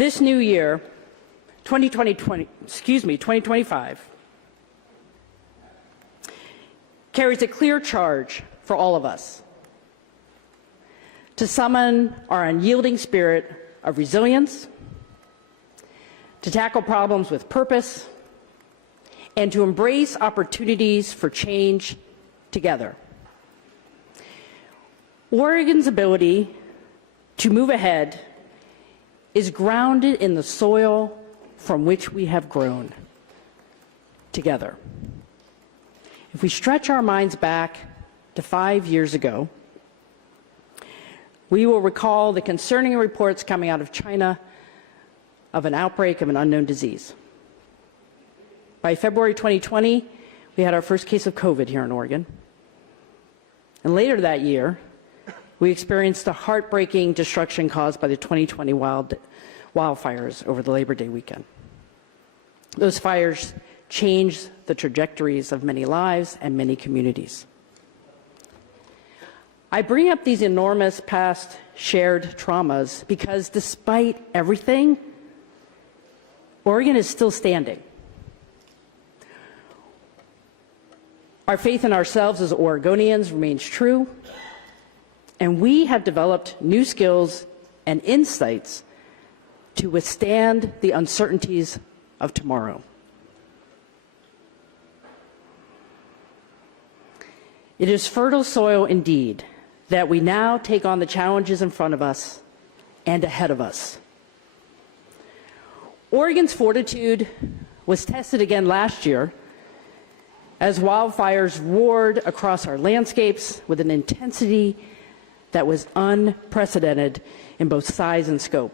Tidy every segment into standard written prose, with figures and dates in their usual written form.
This new year, 2025, carries a clear charge for all of us to summon our unyielding spirit of resilience, to tackle problems with purpose, and to embrace opportunities for change together. Oregon's ability to move ahead is grounded in the soil from which we have grown together. If we stretch our minds back to 5 years ago, we will recall the concerning reports coming out of China of an outbreak of an unknown disease. By February 2020, we had our first case of COVID here in Oregon. And later that year, we experienced the heartbreaking destruction caused by the 2020 wildfires over the Labor Day weekend. Those fires changed the trajectories of many lives and many communities. I bring up these enormous past shared traumas because despite everything, Oregon is still standing. Our faith in ourselves as Oregonians remains true, and we have developed new skills and insights to withstand the uncertainties of tomorrow. It is fertile soil indeed that we now take on the challenges in front of us and ahead of us. Oregon's fortitude was tested again last year as wildfires roared across our landscapes with an intensity that was unprecedented in both size and scope,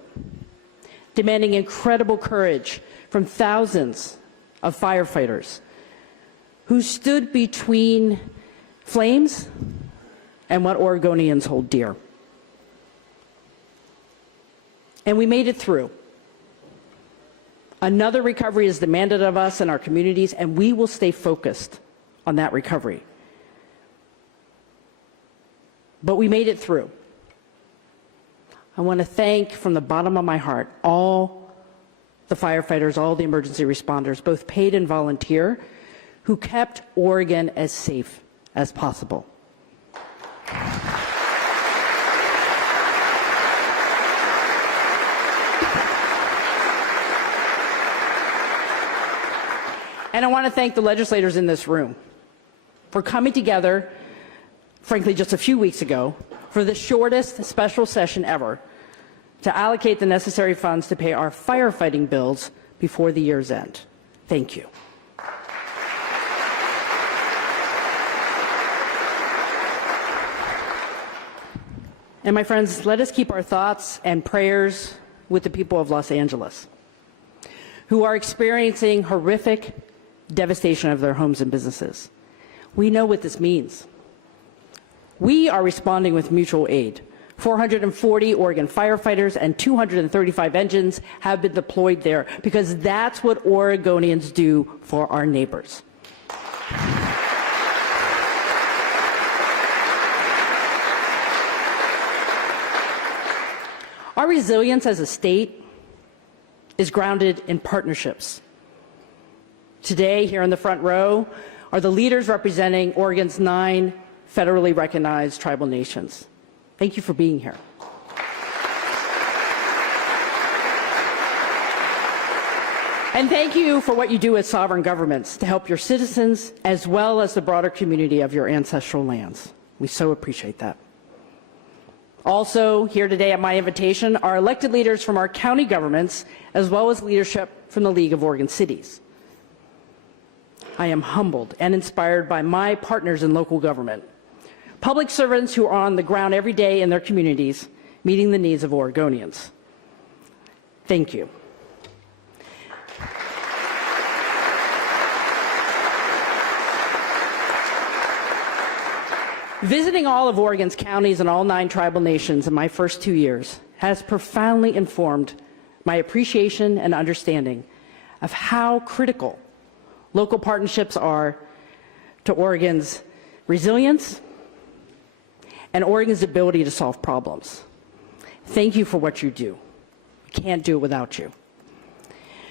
demanding incredible courage from thousands of firefighters who stood between flames and what Oregonians hold dear. And we made it through. Another recovery is demanded of us and our communities, and we will stay focused on that recovery. But we made it through. I want to thank from the bottom of my heart all the firefighters, all the emergency responders, both paid and volunteer, who kept Oregon as safe as possible. And I want to thank the legislators in this room for coming together, frankly, just a few weeks ago, for the shortest special session ever to allocate the necessary funds to pay our firefighting bills before the year's end. Thank you. And my friends, let us keep our thoughts and prayers with the people of Los Angeles, who are experiencing horrific devastation of their homes and businesses. We know what this means. We are responding with mutual aid. 440 Oregon firefighters and 235 engines have been deployed there because that's what Oregonians do for our neighbors. Our resilience as a state is grounded in partnerships. Today, here in the front row, are the leaders representing Oregon's 9 federally recognized tribal nations. Thank you for being here. And thank you for what you do as sovereign governments to help your citizens as well as the broader community of your ancestral lands. We so appreciate that. Also, here today at my invitation are elected leaders from our county governments as well as leadership from the League of Oregon Cities. I am humbled and inspired by my partners in local government, public servants who are on the ground every day in their communities, meeting the needs of Oregonians. Thank you. Visiting all of Oregon's counties and all 9 tribal nations in my first 2 years has profoundly informed my appreciation and understanding of how critical local partnerships are to Oregon's resilience and Oregon's ability to solve problems. Thank you for what you do. can't do it without you.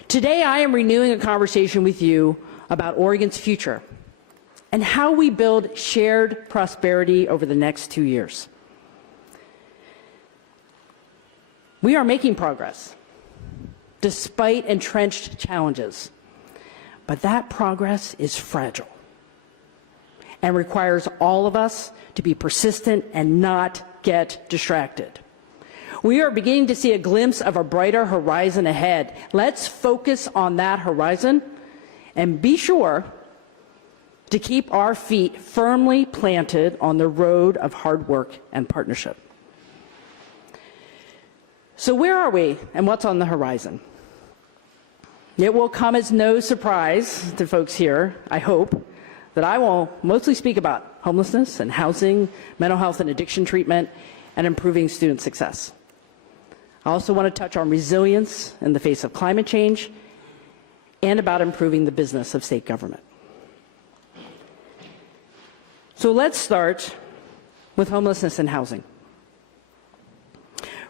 Today, I am renewing a conversation with you about Oregon's future and how we build shared prosperity over the next 2 years. We are making progress, despite entrenched challenges, but that progress is fragile and requires all of us to be persistent and not get distracted. We are beginning to see a glimpse of a brighter horizon ahead. Let's focus on that horizon and be sure to keep our feet firmly planted on the road of hard work and partnership. So where are we and what's on the horizon? It will come as no surprise to folks here, I hope, that I will mostly speak about homelessness and housing, mental health and addiction treatment, and improving student success. I also want to touch on resilience in the face of climate change and about improving the business of state government. So let's start with homelessness and housing.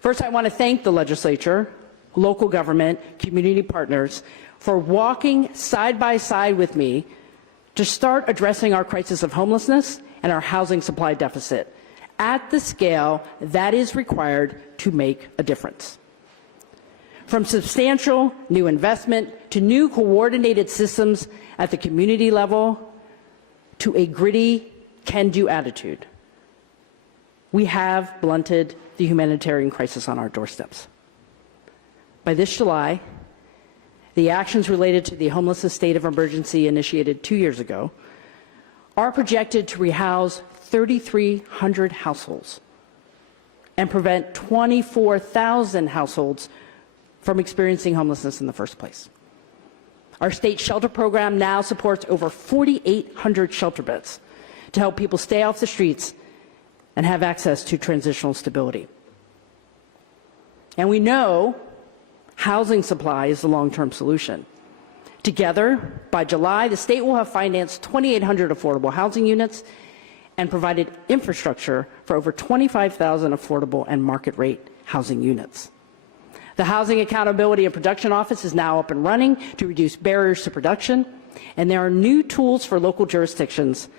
First, I want to thank the legislature, local government, community partners for walking side by side with me to start addressing our crisis of homelessness and our housing supply deficit at the scale that is required to make a difference. From substantial new investment to new coordinated systems at the community level to a gritty can-do attitude, we have blunted the humanitarian crisis on our doorsteps. By this July, the actions related to the homelessness state of emergency initiated 2 years ago are projected to rehouse 3,300 households and prevent 24,000 households from experiencing homelessness in the first place. Our state shelter program now supports over 4,800 shelter beds to help people stay off the streets and have access to transitional stability. And we know housing supply is the long-term solution. Together, by July, the state will have financed 2,800 affordable housing units and provided infrastructure for over 25,000 affordable and market-rate housing units. The Housing Accountability and Production Office is now up and running to reduce barriers to production, and there are new tools for local jurisdictions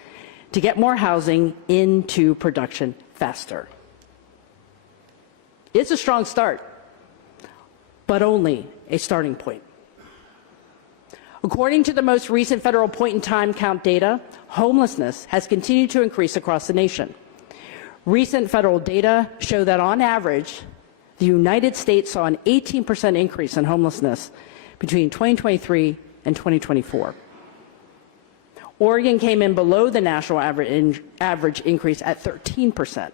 to get more housing into production faster. It's a strong start, but only a starting point. According to the most recent federal point-in-time count data, homelessness has continued to increase across the nation. Recent federal data show that on average, the United States saw an 18% increase in homelessness between 2023 and 2024. Oregon came in below the national average increase at 13%.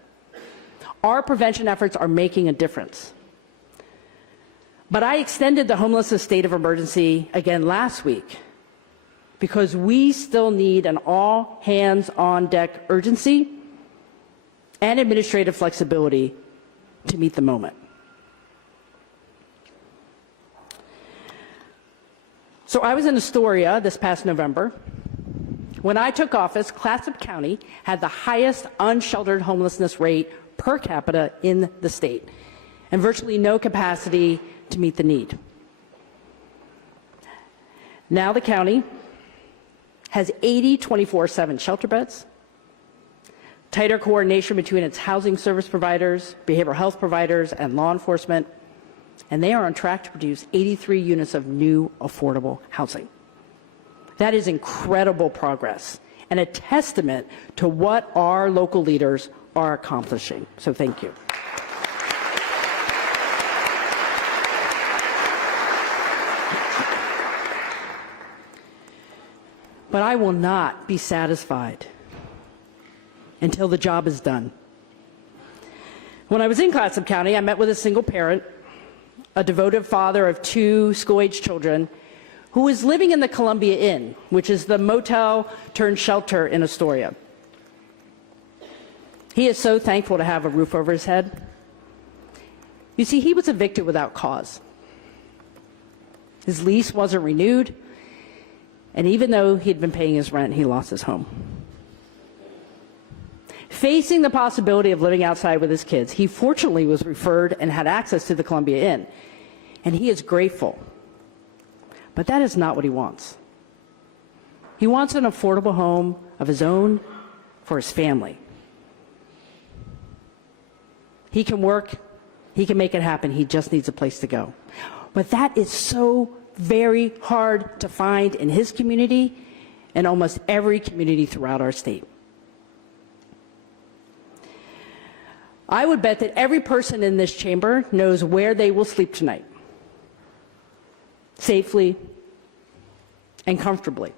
Our prevention efforts are making a difference. But I extended the homelessness state of emergency again last week because we still need an all-hands-on-deck urgency and administrative flexibility to meet the moment. So I was in Astoria this past November. When I took office, Clatsop County had the highest unsheltered homelessness rate per capita in the state and virtually no capacity to meet the need. Now the county has 80 24/7 shelter beds, tighter coordination between its housing service providers, behavioral health providers, and law enforcement, and they are on track to produce 83 units of new affordable housing. That is incredible progress and a testament to what our local leaders are accomplishing. So thank you. But I will not be satisfied until the job is done. When I was in Clatsop County, I met with a single parent, a devoted father of 2 school-age children, who was living in the Columbia Inn, which is the motel turned shelter in Astoria. He is so thankful to have a roof over his head. You see, he was evicted without cause. His lease wasn't renewed, and even though he'd been paying his rent, he lost his home. Facing the possibility of living outside with his kids, he fortunately was referred and had access to the Columbia Inn. and he is grateful. But that is not what he wants. He wants an affordable home of his own for his family. He can work, he can make it happen, he just needs a place to go. But that is so very hard to find in his community and almost every community throughout our state. I would bet that every person in this chamber knows where they will sleep tonight, safely and comfortably.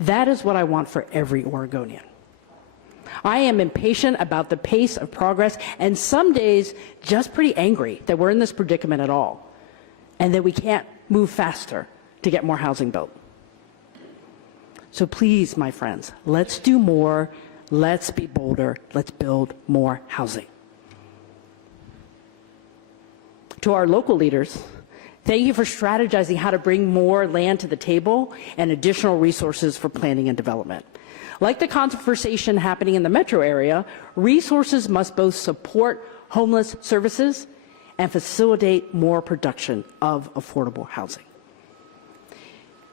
That is what I want for every Oregonian. I am impatient about the pace of progress, and some days just pretty angry that we're in this predicament at all, and that we can't move faster to get more housing built. So please, my friends, let's do more, let's be bolder, let's build more housing. To our local leaders, thank you for strategizing how to bring more land to the table and additional resources for planning and development. Like the conversation happening in the metro area, resources must both support homeless services and facilitate more production of affordable housing.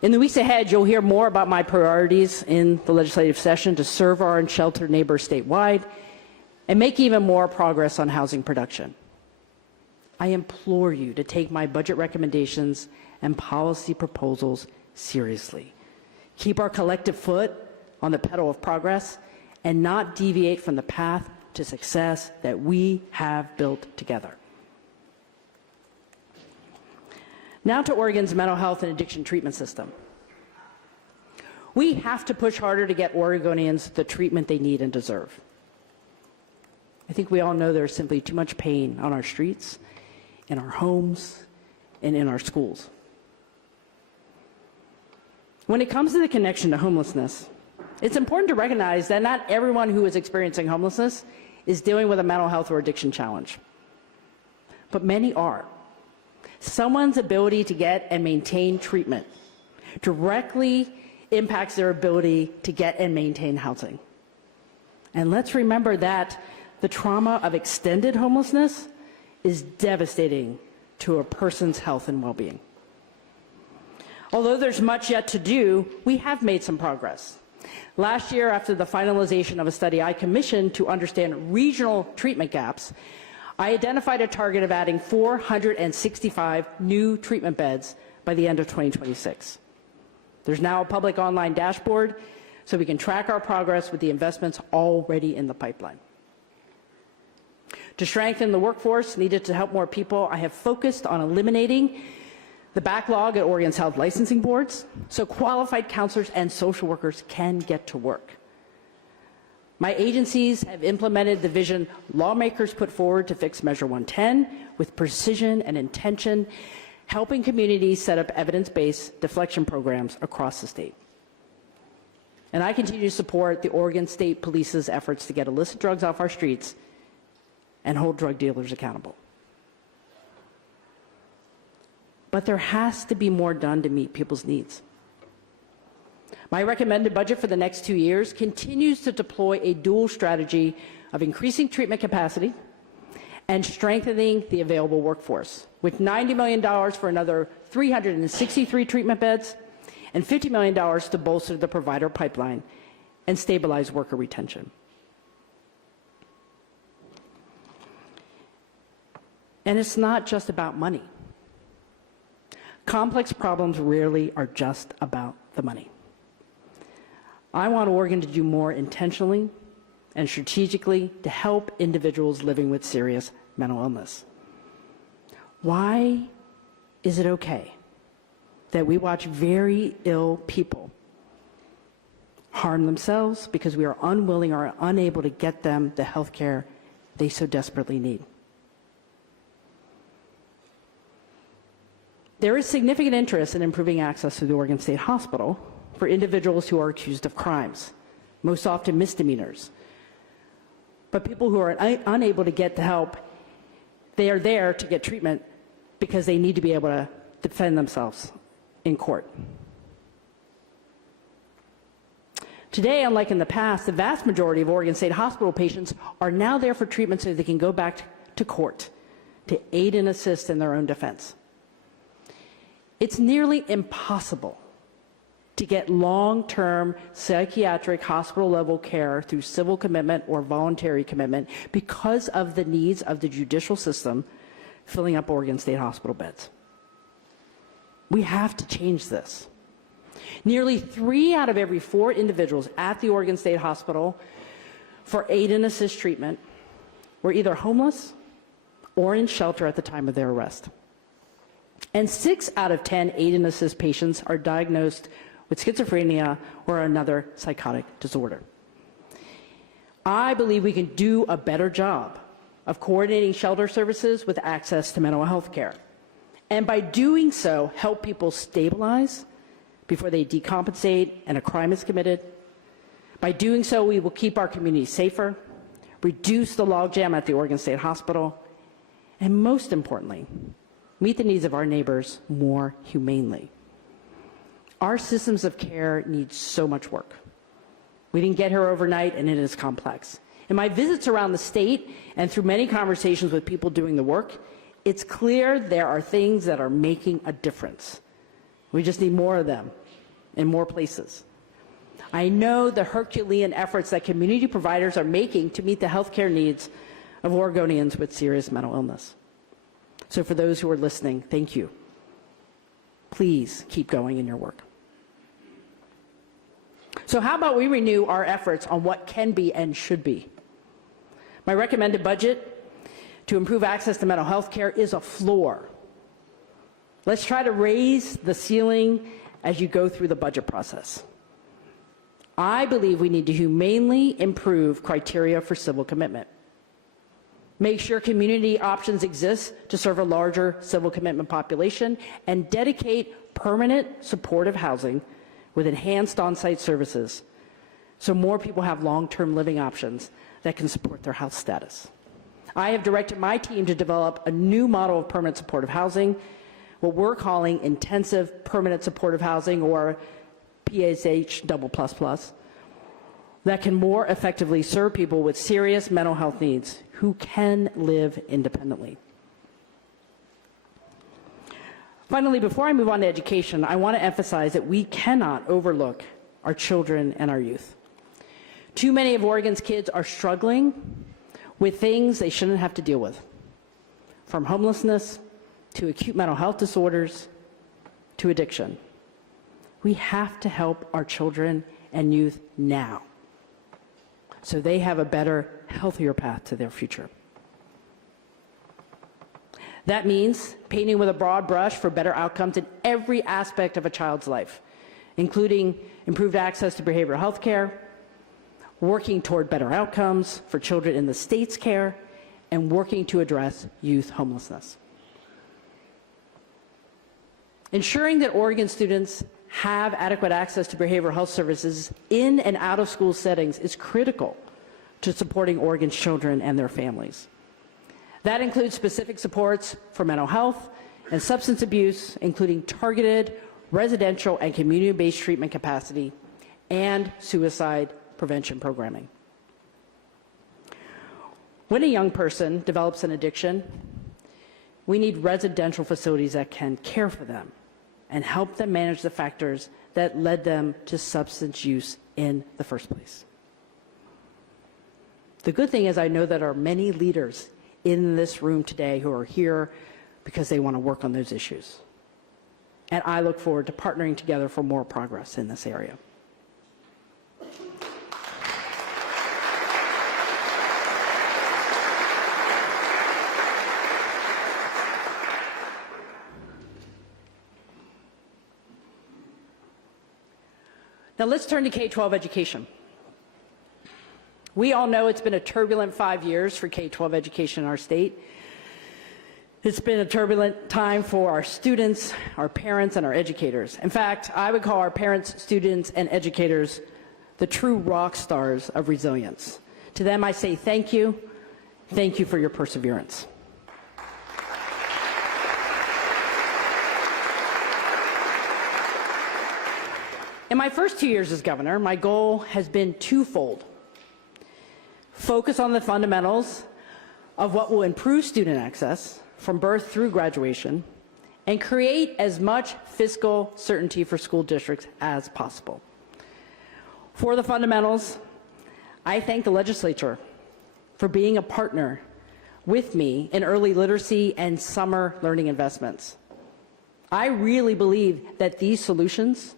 In the weeks ahead, you'll hear more about my priorities in the legislative session to serve our unsheltered neighbors statewide and make even more progress on housing production. I implore you to take my budget recommendations and policy proposals seriously. Keep our collective foot on the pedal of progress and not deviate from the path to success that we have built together. Now to Oregon's mental health and addiction treatment system. We have to push harder to get Oregonians the treatment they need and deserve. I think we all know there's simply too much pain on our streets, in our homes, and in our schools. When it comes to the connection to homelessness, it's important to recognize that not everyone who is experiencing homelessness is dealing with a mental health or addiction challenge, but many are. Someone's ability to get and maintain treatment directly impacts their ability to get and maintain housing. And let's remember that the trauma of extended homelessness is devastating to a person's health and well-being. Although there's much yet to do, we have made some progress. Last year, after the finalization of a study I commissioned to understand regional treatment gaps, I identified a target of adding 465 new treatment beds by the end of 2026. There's now a public online dashboard so we can track our progress with the investments already in the pipeline. To strengthen the workforce needed to help more people, I have focused on eliminating the backlog at Oregon's health licensing boards so qualified counselors and social workers can get to work. My agencies have implemented the vision lawmakers put forward to fix Measure 110 with precision and intention, helping communities set up evidence-based deflection programs across the state. And I continue to support the Oregon State Police's efforts to get illicit drugs off our streets and hold drug dealers accountable. But there has to be more done to meet people's needs. My recommended budget for the next 2 years continues to deploy a dual strategy of increasing treatment capacity and strengthening the available workforce, with $90 million for another 363 treatment beds and $50 million to bolster the provider pipeline and stabilize worker retention. And it's not just about money. Complex problems rarely are just about the money. I want Oregon to do more intentionally and strategically to help individuals living with serious mental illness. Why is it okay that we watch very ill people harm themselves because we are unwilling or unable to get them the health care they so desperately need? There is significant interest in improving access to the Oregon State Hospital for individuals who are accused of crimes, most often misdemeanors. But people who are unable to get the help, they are there to get treatment because they need to be able to defend themselves in court. Today, unlike in the past, the vast majority of Oregon State Hospital patients are now there for treatment so they can go back to court to aid and assist in their own defense. It's nearly impossible to get long-term psychiatric hospital-level care through civil commitment or voluntary commitment because of the needs of the judicial system filling up Oregon State Hospital beds. We have to change this. Nearly 3 out of every 4 individuals at the Oregon State Hospital for aid and assist treatment were either homeless or in shelter at the time of their arrest. And 6 out of 10 aid and assist patients are diagnosed with schizophrenia or another psychotic disorder. I believe we can do a better job of coordinating shelter services with access to mental health care. And by doing so, help people stabilize before they decompensate and a crime is committed. By doing so, we will keep our communities safer, reduce the logjam at the Oregon State Hospital, and most importantly, meet the needs of our neighbors more humanely. Our systems of care need so much work. We didn't get here overnight, and it is complex. In my visits around the state and through many conversations with people doing the work, it's clear there are things that are making a difference. We just need more of them in more places. I know the Herculean efforts that community providers are making to meet the healthcare needs of Oregonians with serious mental illness. So for those who are listening, thank you. Please keep going in your work. So how about we renew our efforts on what can be and should be? My recommended budget to improve access to mental health care is a floor. Let's try to raise the ceiling as you go through the budget process. I believe we need to humanely improve criteria for civil commitment. Make sure community options exist to serve a larger civil commitment population, and dedicate permanent supportive housing with enhanced on-site services so more people have long-term living options that can support their health status. I have directed my team to develop a new model of permanent supportive housing, what we're calling intensive permanent supportive housing, or PSH++, that can more effectively serve people with serious mental health needs who can live independently. Finally, before I move on to education, I want to emphasize that we cannot overlook our children and our youth. Too many of Oregon's kids are struggling with things they shouldn't have to deal with, from homelessness to acute mental health disorders to addiction. We have to help our children and youth now so they have a better, healthier path to their future. That means painting with a broad brush for better outcomes in every aspect of a child's life, including improved access to behavioral health care, working toward better outcomes for children in the state's care, and working to address youth homelessness. Ensuring that Oregon students have adequate access to behavioral health services in and out of school settings is critical to supporting Oregon's children and their families. That includes specific supports for mental health and substance abuse, including targeted residential and community-based treatment capacity and suicide prevention programming. When a young person develops an addiction, we need residential facilities that can care for them and help them manage the factors that led them to substance use in the first place. The good thing is I know that there are many leaders in this room today who are here because they want to work on those issues. And I look forward to partnering together for more progress in this area. Now let's turn to K-12 education. We all know it's been a turbulent 5 years for K-12 education in our state. It's been a turbulent time for our students, our parents, and our educators. In fact, I would call our parents, students, and educators the true rock stars of resilience. To them, I say thank you. Thank you for your perseverance. In my first 2 years as governor, my goal has been twofold. Focus on the fundamentals of what will improve student access from birth through graduation and create as much fiscal certainty for school districts as possible. For the fundamentals, I thank the legislature for being a partner with me in early literacy and summer learning investments. I really believe that these solutions,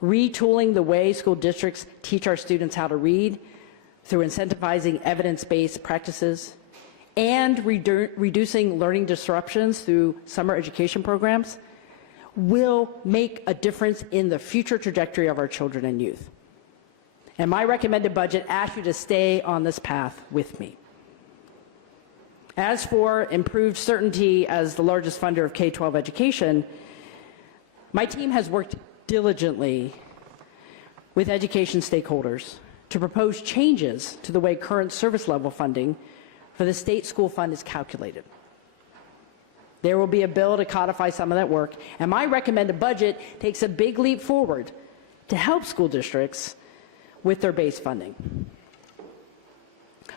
retooling the way school districts teach our students how to read through incentivizing evidence-based practices and reducing learning disruptions through summer education programs, will make a difference in the future trajectory of our children and youth. And my recommended budget asks you to stay on this path with me. As for improved certainty as the largest funder of K-12 education, my team has worked diligently with education stakeholders to propose changes to the way current service level funding for the state school fund is calculated. There will be a bill to codify some of that work, and my recommended budget takes a big leap forward to help school districts with their base funding.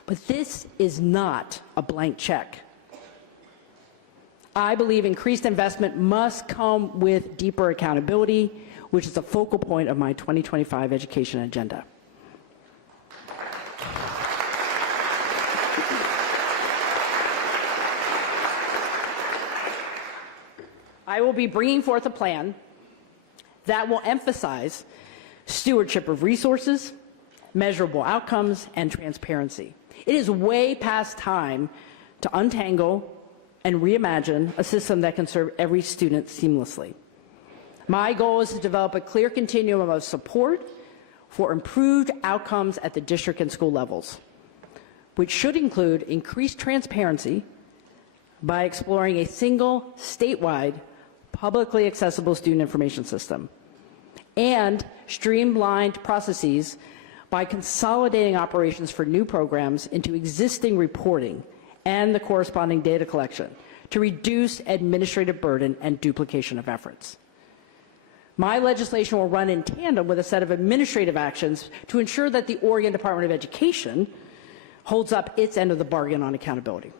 But this is not a blank check. I believe increased investment must come with deeper accountability, which is a focal point of my 2025 education agenda. I will be bringing forth a plan that will emphasize stewardship of resources, measurable outcomes, and transparency. It is way past time to untangle and reimagine a system that can serve every student seamlessly. My goal is to develop a clear continuum of support for improved outcomes at the district and school levels, which should include increased transparency by exploring a single statewide publicly accessible student information system and streamlined processes by consolidating operations for new programs into existing reporting and the corresponding data collection to reduce administrative burden and duplication of efforts. My legislation will run in tandem with a set of administrative actions to ensure that the Oregon Department of Education holds up its end of the bargain on accountability.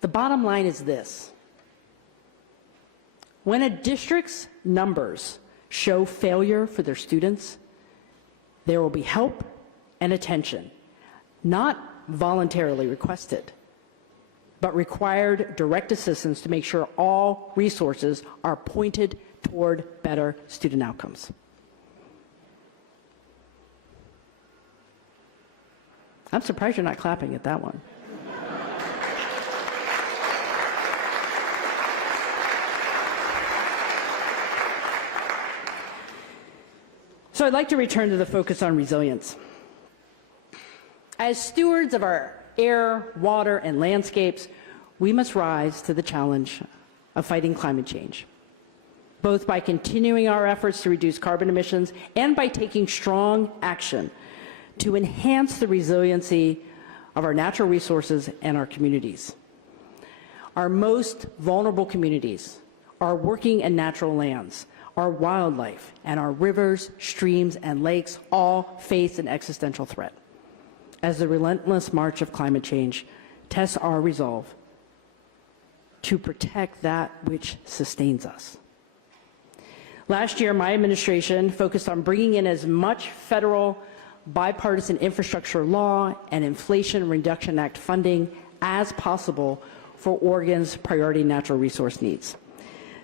The bottom line is this: when a district's numbers show failure for their students, there will be help and attention, not voluntarily requested, but required direct assistance to make sure all resources are pointed toward better student outcomes. I'm surprised you're not clapping at that one. So I'd like to return to the focus on resilience. As stewards of our air, water, and landscapes, we must rise to the challenge of fighting climate change, both by continuing our efforts to reduce carbon emissions and by taking strong action to enhance the resiliency of our natural resources and our communities. Our most vulnerable communities, our working and natural lands, our wildlife, and our rivers, streams, and lakes all face an existential threat as the relentless march of climate change tests our resolve to protect that which sustains us. Last year, my administration focused on bringing in as much federal bipartisan infrastructure law and Inflation Reduction Act funding as possible for Oregon's priority natural resource needs.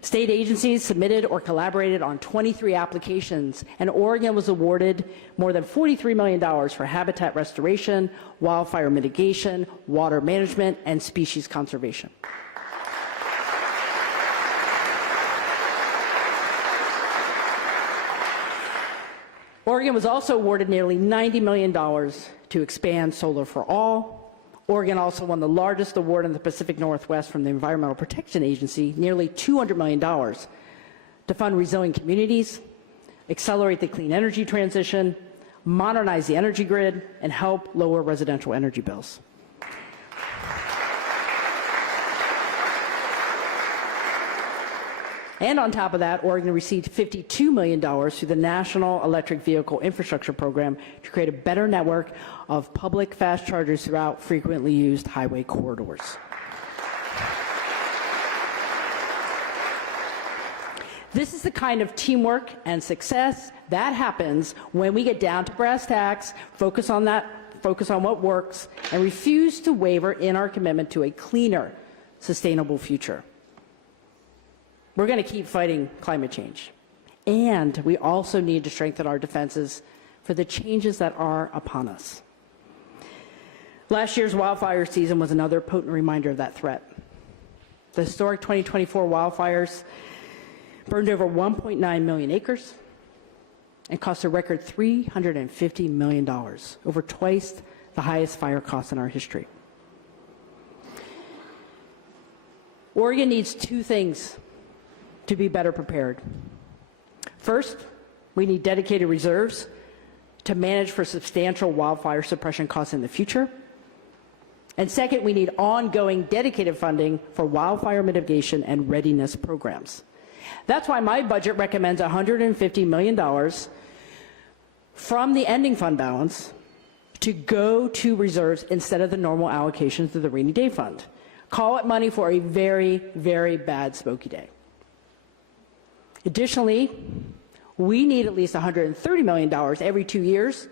State agencies submitted or collaborated on 23 applications, and Oregon was awarded more than $43 million for habitat restoration, wildfire mitigation, water management, and species conservation. Oregon was also awarded nearly $90 million to expand solar for all. Oregon also won the largest award in the Pacific Northwest from the Environmental Protection Agency, nearly $200 million, to fund resilient communities, accelerate the clean energy transition, modernize the energy grid, and help lower residential energy bills. And on top of that, Oregon received $52 million through the National Electric Vehicle Infrastructure Program to create a better network of public fast chargers throughout frequently used highway corridors. This is the kind of teamwork and success that happens when we get down to brass tacks, focus on what works, and refuse to waver in our commitment to a cleaner, sustainable future. We're going to keep fighting climate change. And we also need to strengthen our defenses for the changes that are upon us. Last year's wildfire season was another potent reminder of that threat. The historic 2024 wildfires burned over 1.9 million acres and cost a record $350 million, over twice the highest fire costs in our history. Oregon needs two things to be better prepared. First, we need dedicated reserves to manage for substantial wildfire suppression costs in the future. And second, we need ongoing dedicated funding for wildfire mitigation and readiness programs. That's why my budget recommends $150 million from the ending fund balance to go to reserves instead of the normal allocation through the rainy day fund. Call it money for a very, very bad smoky day. Additionally, we need at least $130 million every 2 years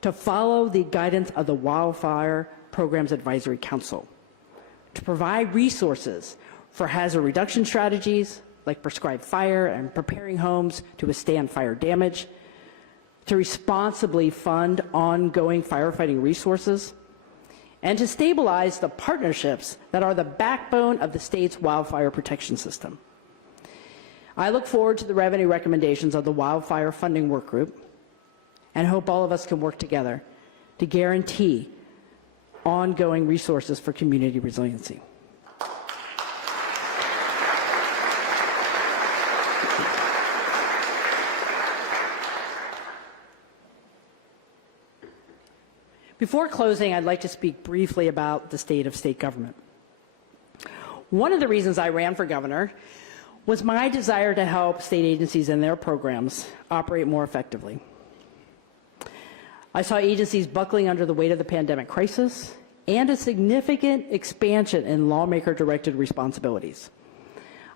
to follow the guidance of the Wildfire Programs Advisory Council, to provide resources for hazard reduction strategies like prescribed fire and preparing homes to withstand fire damage, to responsibly fund ongoing firefighting resources, and to stabilize the partnerships that are the backbone of the state's wildfire protection system. I look forward to the revenue recommendations of the Wildfire Funding Work Group and hope all of us can work together to guarantee ongoing resources for community resiliency. Before closing, I'd like to speak briefly about the state of state government. One of the reasons I ran for governor was my desire to help state agencies and their programs operate more effectively. I saw agencies buckling under the weight of the pandemic crisis and a significant expansion in lawmaker-directed responsibilities.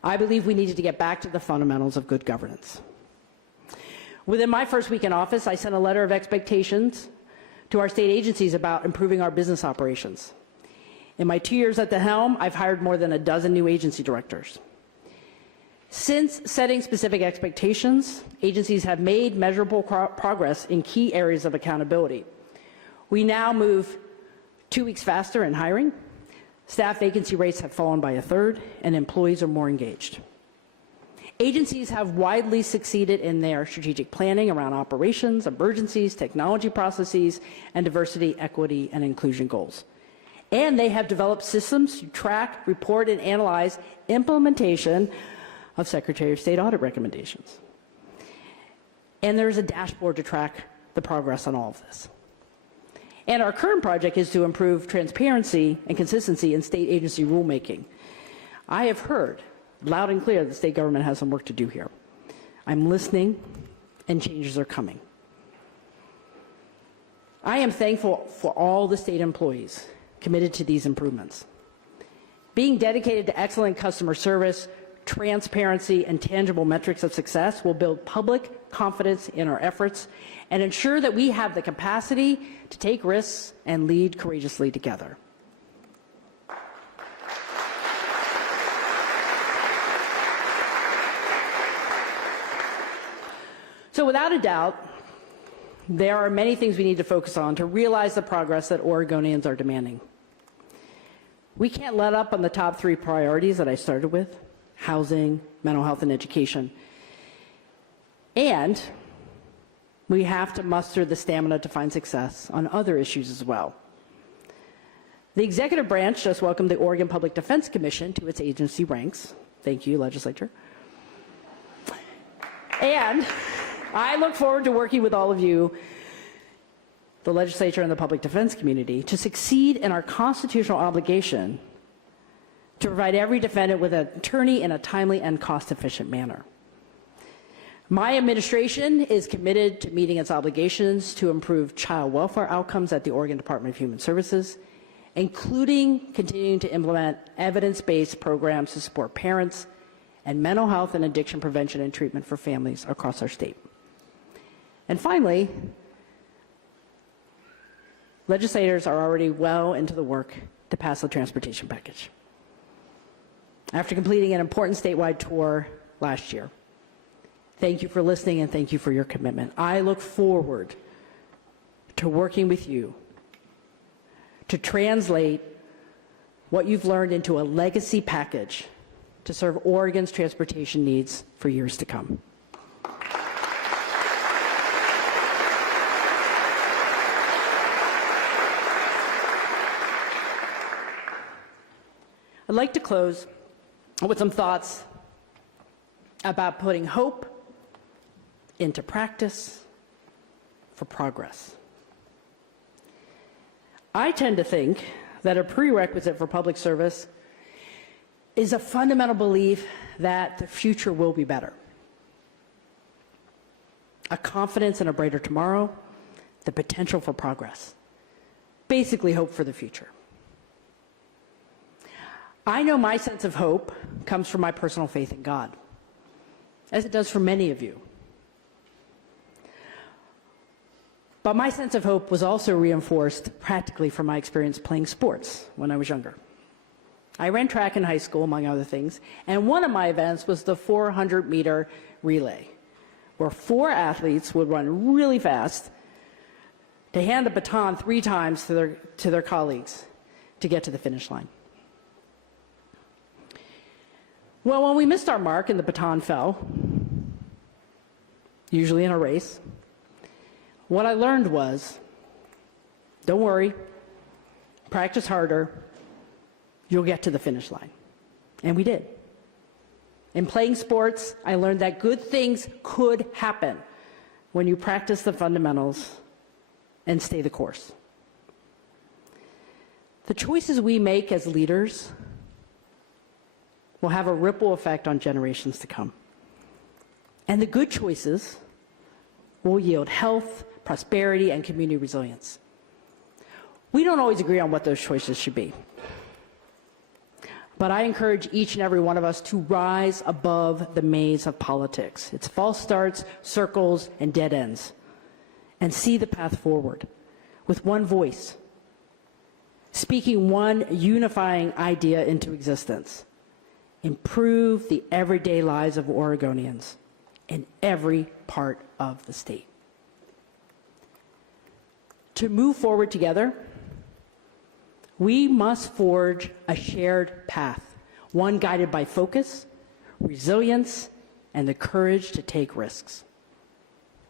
I believe we needed to get back to the fundamentals of good governance. Within my first week in office, I sent a letter of expectations to our state agencies about improving our business operations. In my 2 years at the helm, I've hired more than a dozen new agency directors. Since setting specific expectations, agencies have made measurable progress in key areas of accountability. We now move 2 weeks faster in hiring, staff vacancy rates have fallen by a third, and employees are more engaged. Agencies have widely succeeded in their strategic planning around operations, emergencies, technology processes, and diversity, equity, and inclusion goals. And they have developed systems to track, report, and analyze implementation of Secretary of State audit recommendations. And there's a dashboard to track the progress on all of this. And our current project is to improve transparency and consistency in state agency rulemaking. I have heard loud and clear that the state government has some work to do here. I'm listening, and changes are coming. I am thankful for all the state employees committed to these improvements. Being dedicated to excellent customer service, transparency, and tangible metrics of success will build public confidence in our efforts and ensure that we have the capacity to take risks and lead courageously together. So without a doubt, there are many things we need to focus on to realize the progress that Oregonians are demanding. We can't let up on the top 3 priorities that I started with: housing, mental health, and education. And we have to muster the stamina to find success on other issues as well. The executive branch just welcomed the Oregon Public Defense Commission to its agency ranks. Thank you, legislature. And I look forward to working with all of you, the legislature and the public defense community, to succeed in our constitutional obligation to provide every defendant with an attorney in a timely and cost-efficient manner. My administration is committed to meeting its obligations to improve child welfare outcomes at the Oregon Department of Human Services, including continuing to implement evidence-based programs to support parents and mental health and addiction prevention and treatment for families across our state. And finally, legislators are already well into the work to pass the transportation package. After completing an important statewide tour last year, thank you for listening and thank you for your commitment. I look forward to working with you to translate what you've learned into a legacy package to serve Oregon's transportation needs for years to come. I'd like to close with some thoughts about putting hope into practice for progress. I tend to think that a prerequisite for public service is a fundamental belief that the future will be better. A confidence in a brighter tomorrow, the potential for progress. Basically, hope for the future. I know my sense of hope comes from my personal faith in God, as it does for many of you. But my sense of hope was also reinforced practically from my experience playing sports when I was younger. I ran track in high school, among other things, and one of my events was the 400-meter relay, where 4 athletes would run really fast to hand a baton 3 times to their colleagues to get to the finish line. Well, when we missed our mark and the baton fell, usually in a race, what I learned was, don't worry, practice harder, you'll get to the finish line. And we did. In playing sports, I learned that good things could happen when you practice the fundamentals and stay the course. The choices we make as leaders will have a ripple effect on generations to come. And the good choices will yield health, prosperity, and community resilience. We don't always agree on what those choices should be. But I encourage each and every one of us to rise above the maze of politics. It's false starts, circles, and dead ends. And see the path forward with one voice, speaking one unifying idea into existence. Improve the everyday lives of Oregonians in every part of the state. To move forward together, we must forge a shared path, one guided by focus, resilience, and the courage to take risks.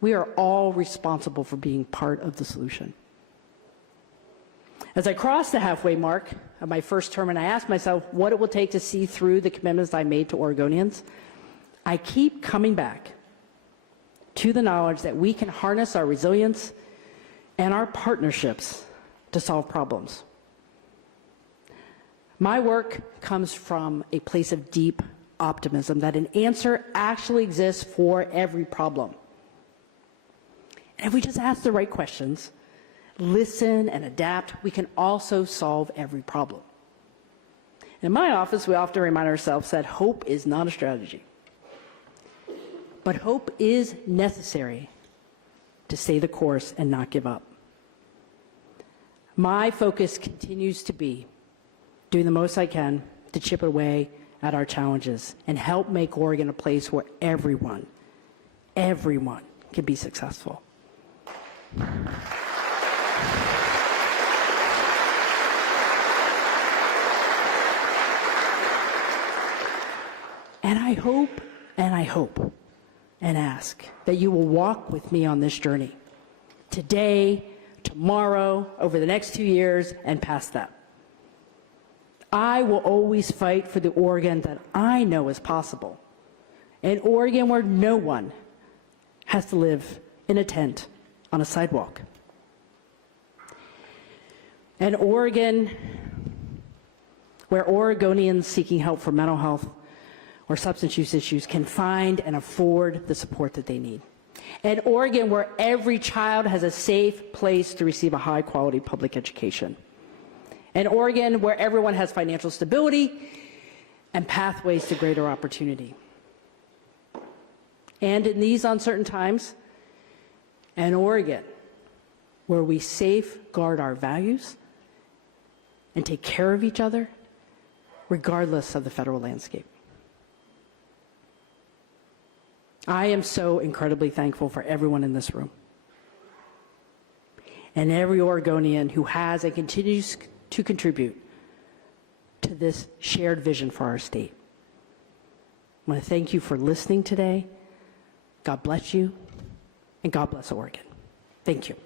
We are all responsible for being part of the solution. As I crossed the halfway mark of my first term and I asked myself what it will take to see through the commitments I made to Oregonians, I keep coming back to the knowledge that we can harness our resilience and our partnerships to solve problems. My work comes from a place of deep optimism that an answer actually exists for every problem. And if we just ask the right questions, listen and adapt, we can also solve every problem. In my office, we often remind ourselves that hope is not a strategy. But hope is necessary to stay the course and not give up. My focus continues to be doing the most I can to chip away at our challenges and help make Oregon a place where everyone can be successful. And I hope and ask that you will walk with me on this journey today, tomorrow, over the next 2 years, and past that. I will always fight for the Oregon that I know is possible, an Oregon where no one has to live in a tent on a sidewalk, an Oregon where Oregonians seeking help for mental health or substance use issues can find and afford the support that they need. An Oregon where every child has a safe place to receive a high-quality public education. An Oregon where everyone has financial stability and pathways to greater opportunity. And in these uncertain times, an Oregon where we safeguard our values and take care of each other regardless of the federal landscape. I am so incredibly thankful for everyone in this room and every Oregonian who has and continues to contribute to this shared vision for our state. I want to thank you for listening today. God bless you, and God bless Oregon. Thank you.